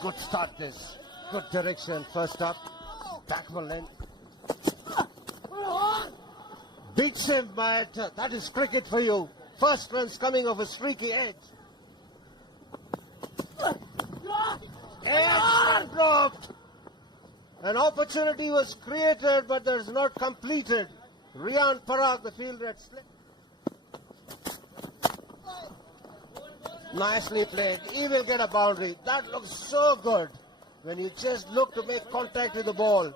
Good start this. Good direction. First up. Backman length. Beats him, but that is cricket for you. First runs coming off a streaky edge. Edge dropped. An opportunity was created, but there's not completed. Rian Parag, the fielder, had slipped. Nicely played. He will get a boundary. That looks so good when you just look to make contact with the ball.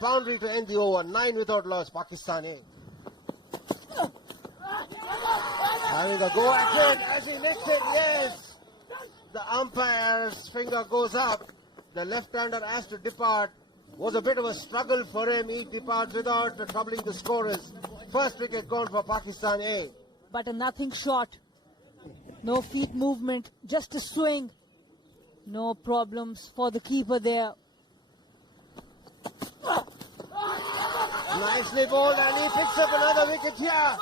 Boundary to end the over. 9 without loss. Pakistan A. Having a go at it as he lifts it. Yes. The umpire's finger goes up. The left-hander has to depart. Was a bit of a struggle for him. He departs without troubling the scorers. First wicket gone for Pakistan A. But a nothing shot. No feet movement, just a swing. No problems for the keeper there. Nicely bowled, and he picks up another wicket here.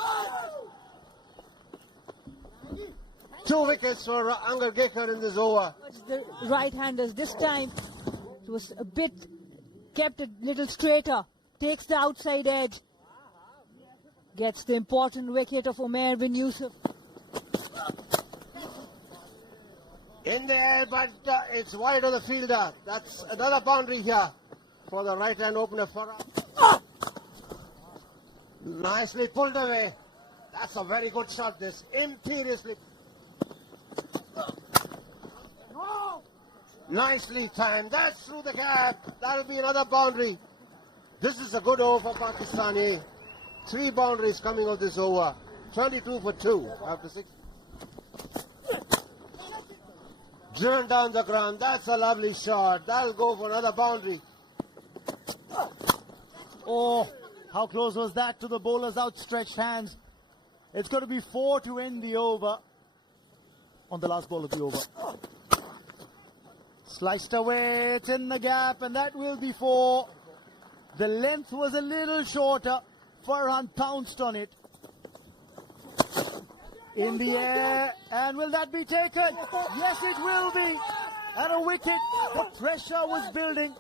2 wickets for Angargekar in this over. The right-handers this time, it was a bit, kept a little straighter. Takes the outside edge. Gets the important wicket of Umair bin Yusuf. In there, but it's wide of the fielder. That's another boundary here for the right-hand opener. Nicely pulled away. That's a very good shot, this. Imperiously. Nicely timed. That's through the gap. That'll be another boundary. This is a good over for Pakistan A. 3 boundaries coming of this over. 22 for 2 after 6. Driven down the ground. That's a lovely shot. That'll go for another boundary. Oh, how close was that to the bowler's outstretched hands. It's going to be 4 to end the over on the last ball of the over. Sliced away, it's in the gap, and that will be 4. The length was a little shorter. Farhan pounced on it. In the air, and will that be taken? Yes, it will be. And a wicket. The pressure was building,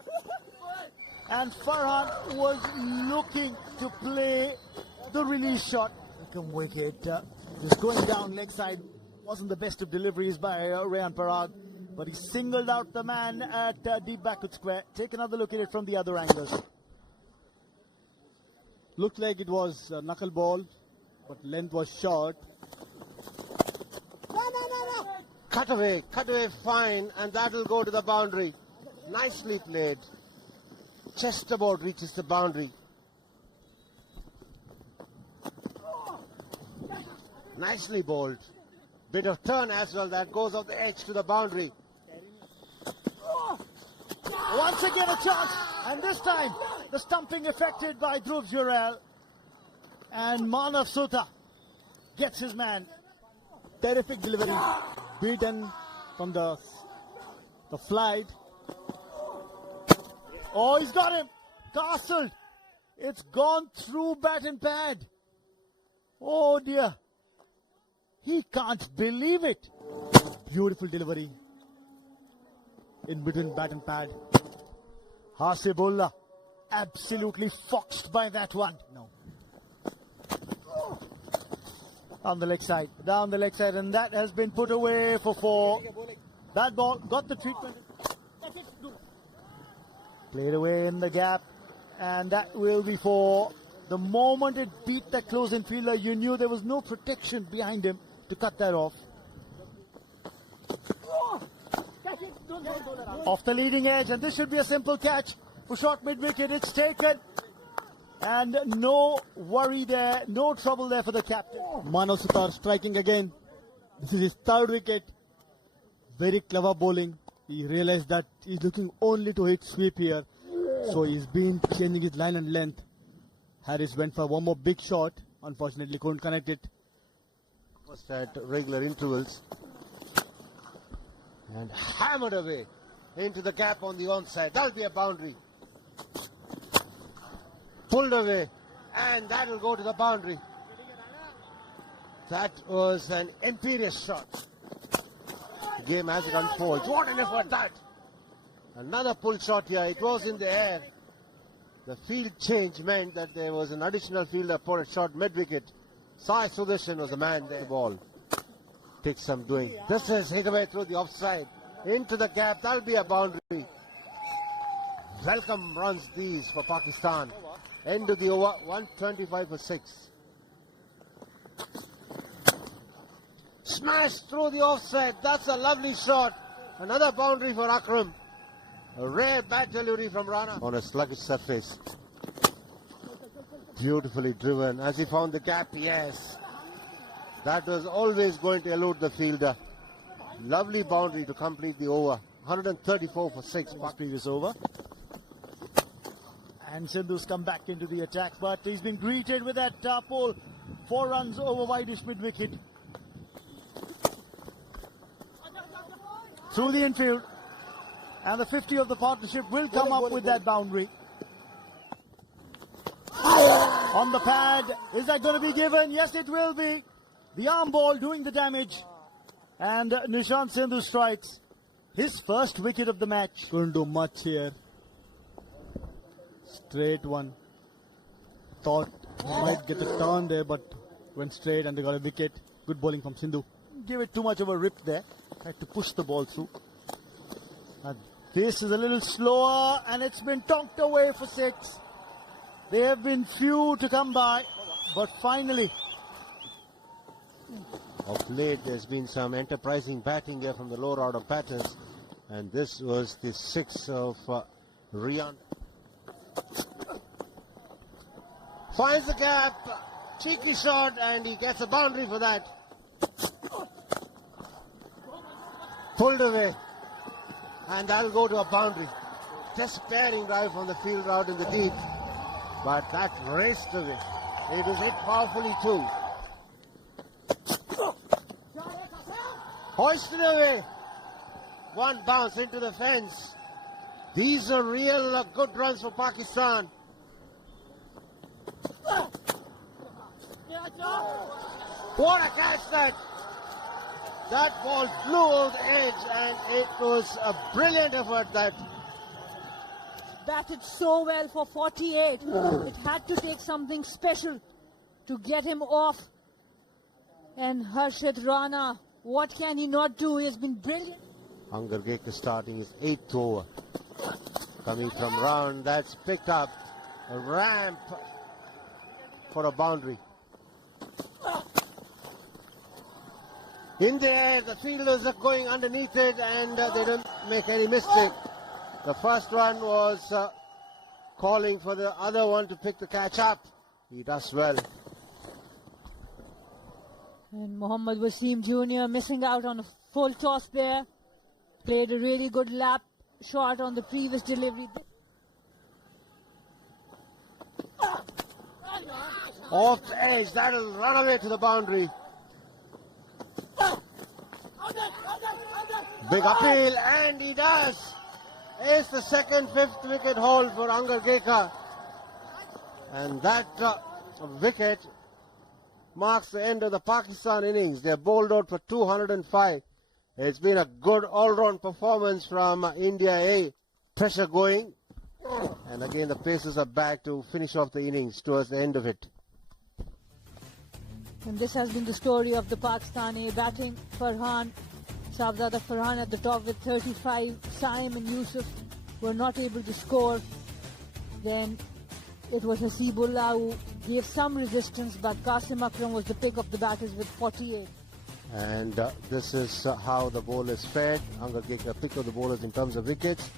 and Farhan was looking to play the release shot. Second wicket, just going down leg side. Wasn't the best of deliveries by Rian Parag, but he singled out the man at deep backward square. Take another look at it from the other angles. Looked like it was a knuckle ball, but length was short. Cut away fine, and that'll go to the boundary. Nicely played. Just about reaches the boundary. Nicely bowled. Bit of turn as well, that goes off the edge to the boundary. Once again a chance, and this time the stumping affected by Dhruv Jurel, and Manav Sutta gets his man. Terrific delivery, beaten from the flight. Oh, he's got him, castled. It's gone through bat and pad. Oh dear, he can't believe it. Beautiful delivery in between bat and pad. Hasibullah absolutely foxed by that one. No. Down the leg side, and that has been put away for 4. That ball got the treatment. Played away in the gap, and that will be 4. The moment it beat that close-in fielder, you knew there was no protection behind him to cut that off. Off the leading edge, and this should be a simple catch for short mid-wicket. It's taken, and no worry there, no trouble there for the captain. Manav Sutta striking again. This is his 3rd wicket. Very clever bowling. He realized that he's looking only to hit sweep here, so he's been changing his line and length. Harris went for one more big shot. Unfortunately, couldn't connect it. First at regular intervals. And hammered away into the gap on the onside. That'll be a boundary. Pulled away, and that'll go to the boundary. That was an imperious shot. The game as it unfolds. What an effort that! Another pull shot here. It was in the air. The field change meant that there was an additional fielder for a shot mid-wicket. Sai Sudarshan was the man there. The ball takes some doing. This is hit away through the offside. Into the gap. That'll be a boundary. Welcome runs these for Pakistan. End of the over. 125 for 6. Smashed through the offside. That's a lovely shot. Another boundary for Akram. A rare bat delivery from Rana on a sluggish surface. Beautifully driven. As he found the gap, yes. That was always going to elude the fielder. Lovely boundary to complete the over. 134 for 6. Previous over. And Sindhu's come back into the attack, but he's been greeted with that pole. 4 runs over wideish mid-wicket. Through the infield. And the 50 of the partnership will come up with that boundary. On the pad. Is that going to be given? Yes, it will be. The arm ball doing the damage. And Nishant Sindhu strikes his first wicket of the match. Couldn't do much here. Straight one. Thought he might get a turn there, but went straight and they got a wicket. Good bowling from Sindhu. Give it too much of a rip there. Had to push the ball through. And pace is a little slower and it's been tonked away for 6. There have been few to come by, but finally. Of late, there's been some enterprising batting here from the lower order batters. And this was the 6 of Rian. Finds the gap. Cheeky shot and he gets a boundary for that. Pulled away. And that'll go to a boundary. Despairing drive from the field out in the deep. But that raced away. It was hit powerfully too. Hoisted away. One bounce into the fence. These are real good runs for Pakistan. What a catch that! That ball flew over the edge and it was a brilliant effort that. Batted so well for 48. It had to take something special to get him off. And Harshit Rana, what can he not do? He has been brilliant. Angargekar starting his 8th over. Coming from round, that's picked up. A ramp for a boundary. In the air, the fielders are going underneath it and they don't make any mistake. The first one was calling for the other one to pick the catch up. He does well. And Mohammad Wasim Jr. missing out on a full toss there. Played a really good lap shot on the previous delivery. Off the edge, that'll run away to the boundary. Big appeal, and he does. It's the second, 5th wicket haul for Angargekar. And that wicket marks the end of the Pakistan innings. They're bowled out for 205. It's been a good all-round performance from India A. Pressure going. And again, the Pacers are back to finish off the innings towards the end of it. And this has been the story of the Pakistani batting. Farhan, Shahzada Farhan at the top with 35. Saim and Yusuf were not able to score. Then it was Hasibullah who gave some resistance, but Qasim Akram was the pick of the batters with 48. And this is how the bowlers fared. Angargekar picked up the bowlers in terms of wickets.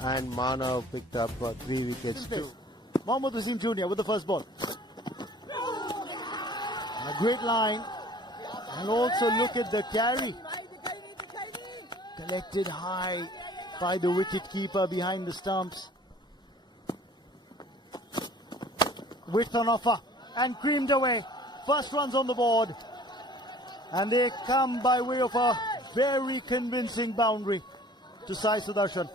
And Manav picked up 3 wickets too. Mohammad Wasim Jr. with the first ball. A great line. And also look at the carry. Collected high by the wicket keeper behind the stumps. Width on offer and creamed away. First runs on the board. And they come by way of a very convincing boundary to Sai Sudarshan.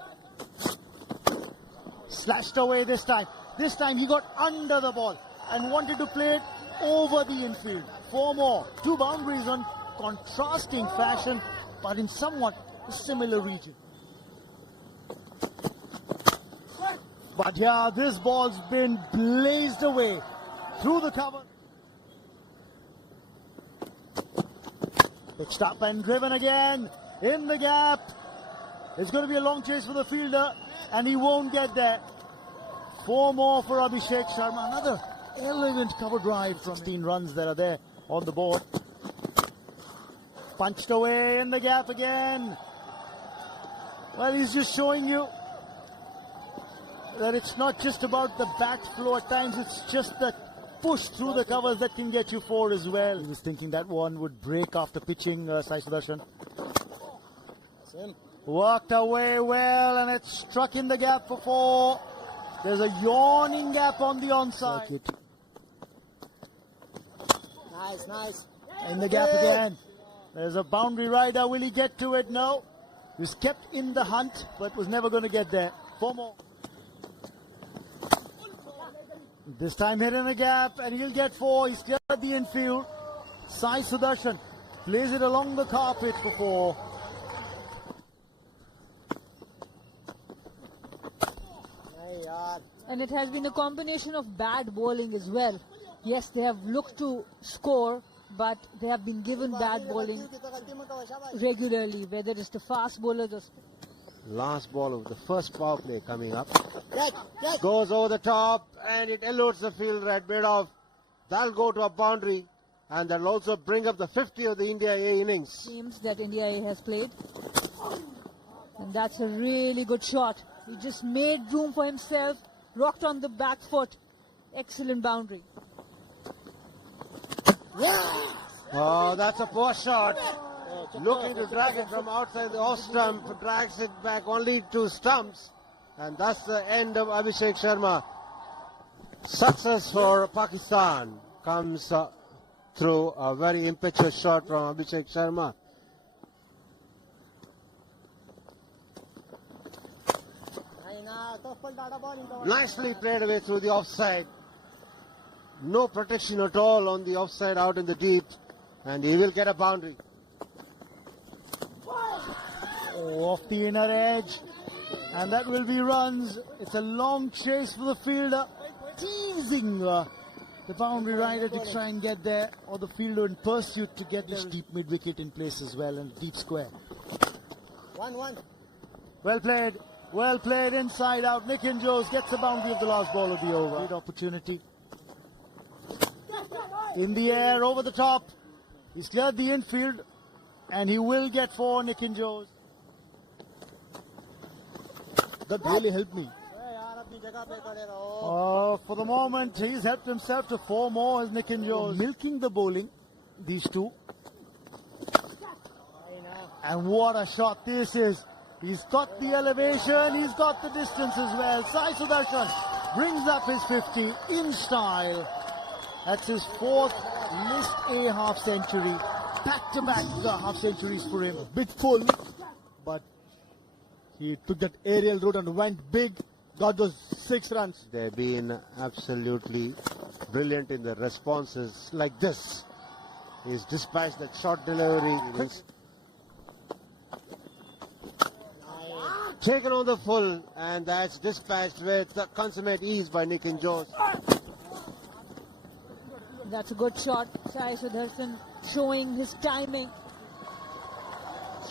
Slashed away this time. This time he got under the ball and wanted to play it over the infield. 4 more. 2 boundaries on contrasting fashion, but in somewhat a similar region. But yeah, this ball's been blazed away through the cover. Pitched up and driven again in the gap. It's going to be a long chase for the fielder, and he won't get there. 4 more for Abhishek Sharma. Another elegant cover drive from 16 runs that are there on the board. Punched away in the gap again. Well, he's just showing you that it's not just about the bat flow at times, it's just the push through the covers that can get you 4 as well. He was thinking that one would break after pitching, Sai Sudarshan. Worked away well, and it struck in the gap for 4. There's a yawning gap on the onside. Nice. In the gap again. There's a boundary rider. Will he get to it? No. He was kept in the hunt, but was never going to get there. 4 more. This time hit in the gap, and he'll get 4. He's cleared the infield. Sai Sudarshan plays it along the carpet for 4. And it has been a combination of bad bowling as well. Yes, they have looked to score, but they have been given bad bowling regularly, whether it's the fast bowlers or... Last ball of the first power play coming up. Goes over the top, and it eludes the fielder at mid-off. That'll go to a boundary, and that'll also bring up the 50 of the India A innings. Teams that India A has played. And that's a really good shot. He just made room for himself, rocked on the back foot. Excellent boundary. Oh, that's a poor shot. Looking to drag it from outside the off stump, drags it back only 2 stumps. And that's the end of Abhishek Sharma. Success for Pakistan comes through a very impetuous shot from Abhishek Sharma. Nicely played away through the offside. No protection at all on the offside out in the deep. And he will get a boundary. Off the inner edge. And that will be runs. It's a long chase for the fielder. Teasing the boundary rider to try and get there. Or the fielder in pursuit to get this deep mid-wicket in place as well. And deep square. 1-1. Well played. Well played inside out. Nikhil Jose gets the boundary of the last ball of the over. Great opportunity. In the air, over the top. He's cleared the infield. And he will get 4, Nikhil Jose. That really helped me. For the moment, he's helped himself to 4 more as Nikhil Jose. Milking the bowling, these two. And what a shot this is. He's got the elevation, he's got the distance as well. Sai Sudarshan brings up his 50 in style. That's his 4th List A half century. Back-to-back half centuries for him. Bit full, but he took that aerial route and went big, got those 6 runs. They've been absolutely brilliant in the responses like this. He's dispatched that short delivery. Taken on the full, and that's dispatched with consummate ease by Nikhil Jose. That's a good shot. Sai Sudarshan showing his timing.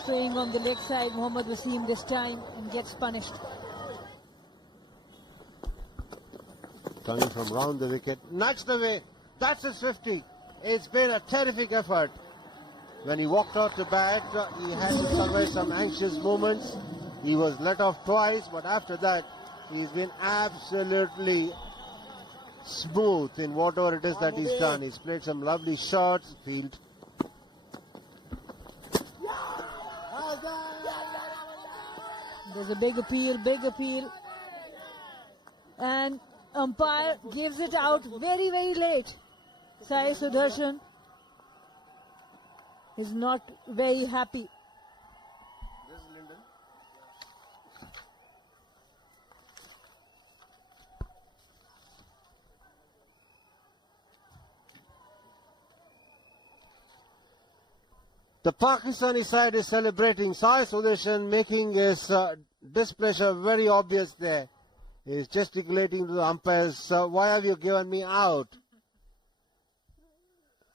Staying on the leg side, Mohammad Wasim this time, and gets punished. Coming from round the wicket, nudged away. That's his 50. It's been a terrific effort. When he walked out to bat, he had to survive some anxious moments. He was let off twice, but after that, he's been absolutely smooth in whatever it is that he's done. He's played some lovely shots, field. There's a big appeal. And umpire gives it out very, very late. Sai Sudarshan is not very happy. The Pakistani side is celebrating. Sai Sudarshan making his displeasure very obvious there. He's gesticulating to the umpires, why have you given me out?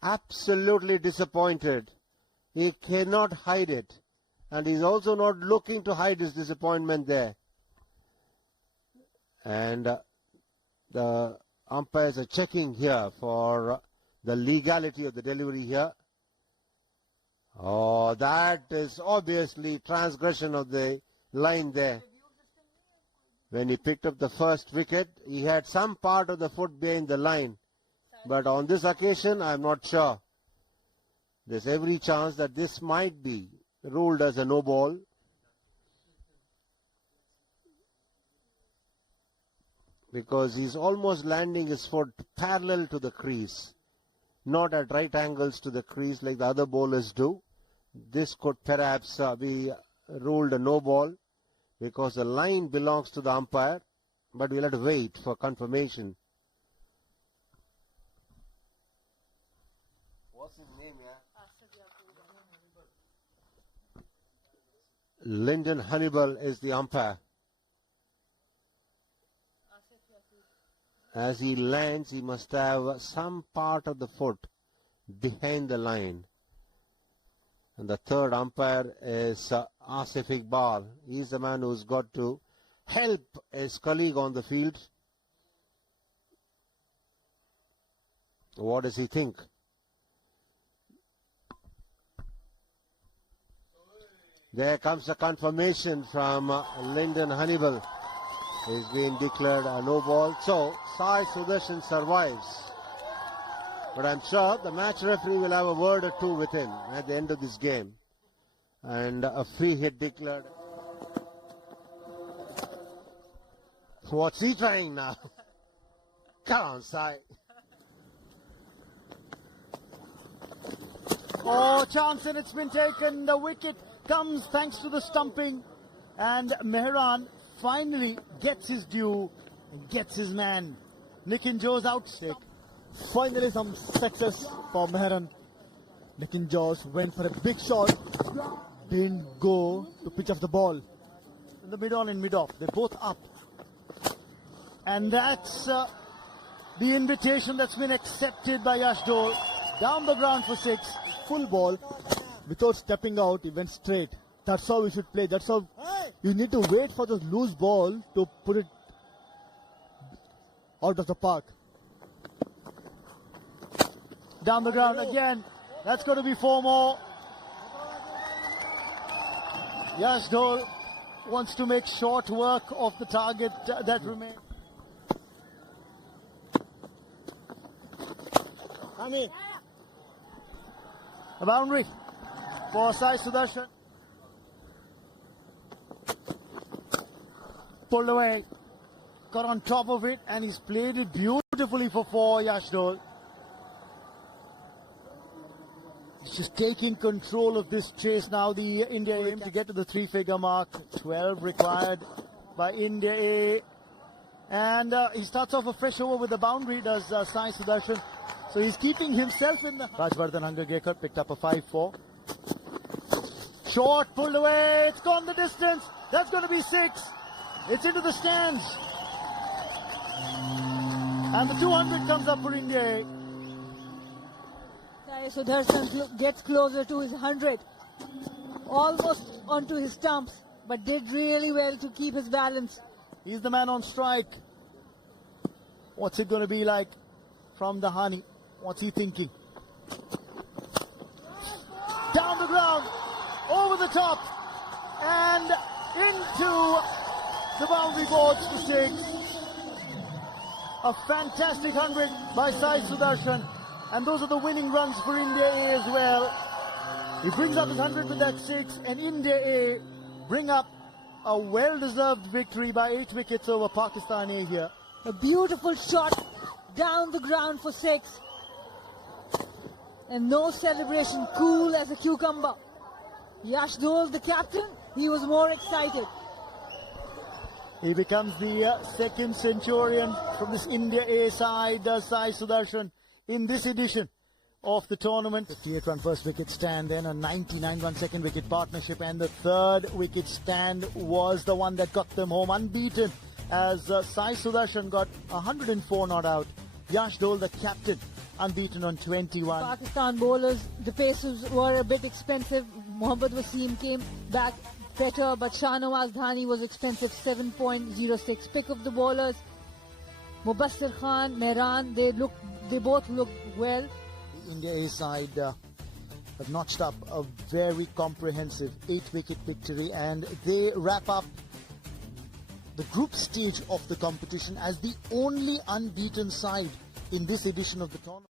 Absolutely disappointed. He cannot hide it. And he's also not looking to hide his disappointment there. And the umpires are checking here for the legality of the delivery here. Oh, that is obviously transgression of the line there. When he picked up the first wicket, he had some part of the foot behind the line. But on this occasion, I'm not sure. There's every chance that this might be ruled as a no ball. Because he's almost landing his foot parallel to the crease. Not at right angles to the crease like the other bowlers do. This could perhaps be ruled a no ball because the line belongs to the umpire, but we'll have to wait for confirmation. What's his name, Lyndon Hannibal is the umpire. As he lands, he must have some part of the foot behind the line. And the third umpire is Asif Iqbal. He's the man who's got to help his colleague on the field. What does he think? There comes a confirmation from Lyndon Hannibal. He's been declared a no ball. So, Sai Sudarshan survives. But I'm sure the match referee will have a word or two with him at the end of this game. And a free hit declared. What's he trying now? Come on, Sai. Oh, chance, and it's been taken. The wicket comes thanks to the stumping. And Mehran finally gets his due and gets his man. Nitin Joe's outtake. Finally some success for Mehran. Nitin Joes went for a big shot. Didn't go to pitch off the ball. In the mid-on and mid-off. They're both up. And that's the invitation that's been accepted by Yash Dole. Down the ground for 6. Full ball. Without stepping out, he went straight. That's how we should play. That's how you need to wait for the loose ball to put it out of the park. Down the ground again. That's going to be 4 more. Yash Dole wants to make short work of the target that remains. A boundary for Sai Sudarshan. Pulled away. Got on top of it and he's played it beautifully for 4, Yash Dole. He's just taking control of this chase now. The India aim to get to the 3-figure mark. 12 required by India A. And he starts off a fresh over with the boundary, does Sai Sudarshan. So he's keeping himself in the... Rajvardhan Hangargekar picked up a 5-4. Short, pulled away. It's gone the distance. That's going to be 6. It's into the stands. And the 200 comes up for India A. Sai Sudarshan gets closer to his 100. Almost onto his stumps, but did really well to keep his balance. He's the man on strike. What's it going to be like from the Hani? What's he thinking? Down the ground, over the top, and into the boundary boards for 6. A fantastic 100 by Sai Sudarshan. And those are the winning runs for India A as well. He brings up his 100 with that 6, and India A bring up a well-deserved victory by 8 wickets over Pakistan A here. A beautiful shot down the ground for 6. And no celebration, cool as a cucumber. Yash Dole, the captain, he was more excited. He becomes the second centurion from this India A side, Sai Sudarshan, in this edition of the tournament. 58-run first wicket stand, then a 99-run second wicket partnership, and the third wicket stand was the one that got them home unbeaten as Sai Sudarshan got 104 not out. Yash Dole, the captain, unbeaten on 21. Pakistan bowlers, the paces were a bit expensive. Mohammad Wasim came back better, but Shahnawaz Dhani was expensive, 7.06. Pick of the bowlers, Mubassir Khan, Mehran, they both looked well. The India A side have notched up a very comprehensive 8-wicket victory, and they wrap up the group stage of the competition as the only unbeaten side in this edition of the tournament.